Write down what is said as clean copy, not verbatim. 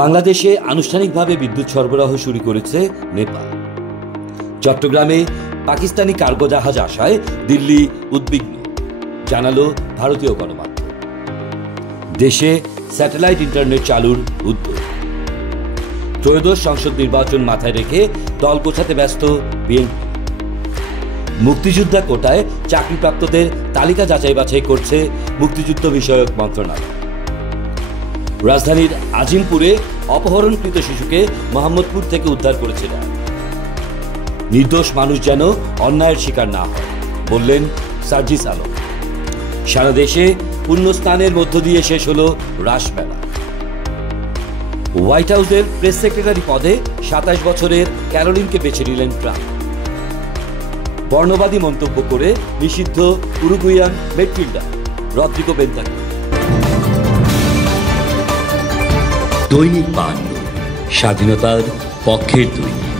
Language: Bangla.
বাংলাদেশে আনুষ্ঠানিকভাবে বিদ্যুৎ সরবরাহ শুরু করেছে নেপাল। চট্টগ্রামে পাকিস্তানি কার্গো জাহাজ আসায় দিল্লি উদ্বিগ্ন, জানালো ভারতীয় গণমাধ্যম। দেশে স্যাটেলাইট ইন্টারনেট চালুর উদ্যোগ। ত্রয়োদশ সংসদ নির্বাচন মাথায় রেখে দল গোছাতে ব্যস্ত বিএনপি। মুক্তিযোদ্ধা কোটায় চাকরিপ্রাপ্তদের তালিকা যাচাই বাছাই করছে মুক্তিযুদ্ধ বিষয়ক মন্ত্রণালয়। রাজধানীর আজিমপুরে অপহরণকৃত শিশুকে মোহাম্মদপুর থেকে উদ্ধার করেছে র্যাব। নির্দোষ মানুষ যেন অন্যায়ের শিকার না হয়, বললেন সার্জিস আলম। সারা দেশে পুণ্যস্নানের মধ্য দিয়ে শেষ হলো রাসমেলা। হোয়াইট হাউসের প্রেস সেক্রেটারি পদে ২৭ বছরের ক্যারোলিনকে বেছে নিলেন ট্রাম্প। বর্ণবাদী মন্তব্য করে নিষিদ্ধ উরুগুয়ান মিডফিল্ডার রদ্রিগো বেন্তাকে। দৈনিক বাংলা, স্বাধীনতার পক্ষের দৈনিক।